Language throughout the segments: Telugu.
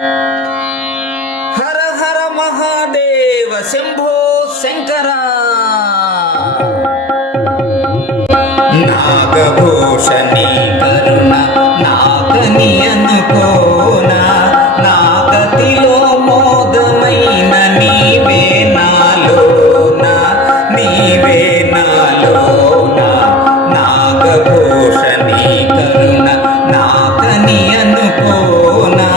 హర హర మహాదేవ శంభో శంకర. నాగభూషణి కరుణ నాగని అనుకోనా, నాగతిలో మోదమైన నీవే నాలోనా, నీవే నాలోనా. నాగభూషణి కరుణ నాగని అనుకోనా,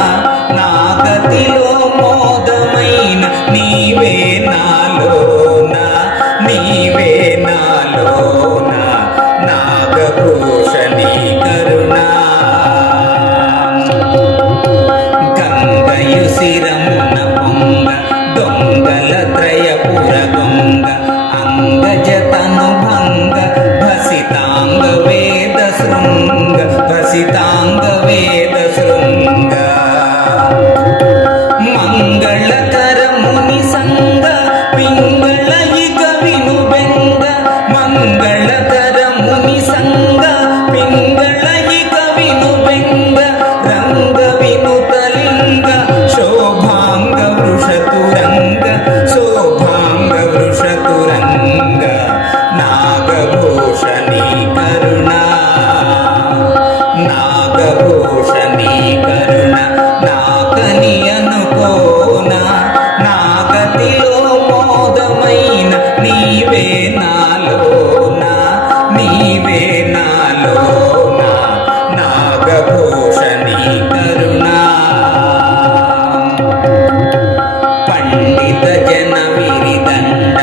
నాగతిలో మోదమైన నీవే నాలోనా, నీవే నాలోనా. నాగభూషణి కరుణ. గంగయు శిరమున పొంగ దొంగల త్రయపుర గొంగ, అంగజతను భంగ భసితాంగ వేద శృంగ, భసితాంగ వేద శృంగ. మంగళకర ముని సంగ పింగళ ఇక విను బెంగ, మంగళకర ముని సంగ పింగళ ఇక విను బెంగ. రంగ వినుతలింగ శోభాంగ వృషతురంగ, శోభాంగ వృషతురంగ. నాగభూషణి కరుణ, నాగభూషణి కరుణ నాగని అనుకోనా, నాగతిలో మోదమైన నీవే నాలోనా, నీవే నాలోనా. నాగభూషణి కరుణ. పండిత జన విరిదండ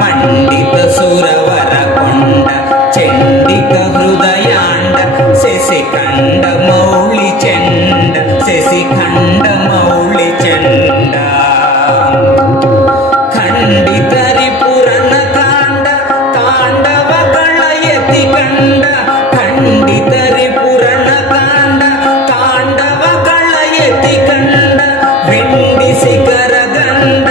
మండిత సురవర కొండ, చండిక హృదయాండ శశిఖండ మౌళి చండ, శశిఖండ మౌళి చండ. ఖండిత రిపురన కాండ తాండవ కళయతి కండ, ఖండిత రిపురన కాండ తాండవ కళయతి కండ. వెండి శిఖర గండ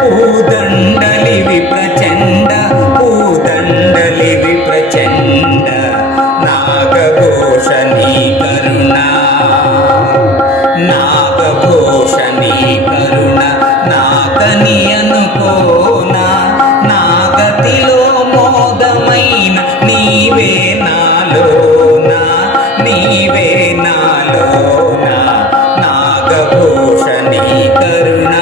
పూదండలివి ప్రచండ, పూదండలివి ప్రచండ. నాగభూషణి కరుణ, నాగభూషణి కరుణ నాగని అనుకోనా, నాగతిలో మోదమైన నీవే నాలోనా, నీవే నాలోనా. నాగభూషణి కరుణ.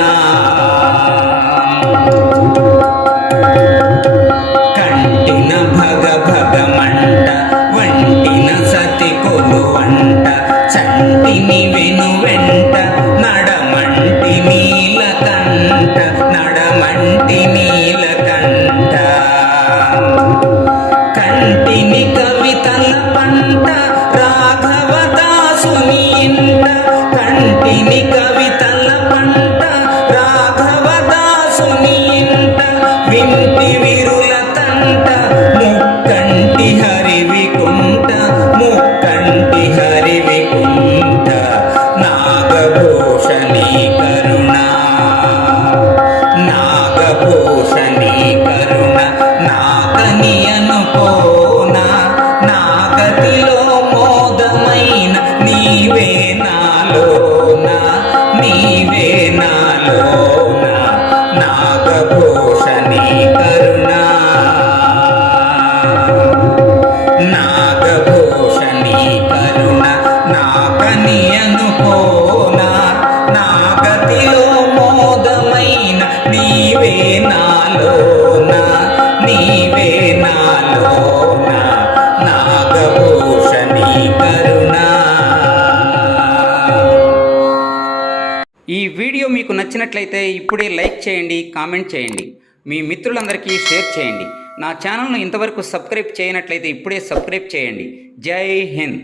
కంటిన భగ భగమంట వంటిన సతి కొలువంట, చంటిని వెను వెంట నడమంటి నీలకంఠ, నడమంటి నీలకంఠ. కంటిని కవితల పంట రాఘవదాసుని ఇంట, కంటిని కవితల పంట రాఘవదాసుని ఇంట. వింటి విరుల తంట ముక్కంటి హరివికుంట, ముక్కంటి హరివికుంట. నాగభూషణి కరుణ, నాగభూషణి కరుణ నాగని అనుకోనా, నాగతిలో మోదమైన నీవే నాలోనా, నీవే నాలోనా. నాగభూషణి కరుణ, నాగభూషణి కరుణ నాగని అనుకోనా, నాగతిలో మోదమైన నీవే నాలోనా, నీవే నాలోనా. నాగభూషణి కరుణ. ఈ వీడియో మీకు నచ్చినట్లయితే ఇప్పుడే లైక్ చేయండి, కామెంట్ చేయండి, మీ మిత్రులందరికీ షేర్ చేయండి. నా ఛానల్ను ఇంతవరకు సబ్స్క్రైబ్ చేయనట్లయితే ఇప్పుడే సబ్స్క్రైబ్ చేయండి. జై హింద్.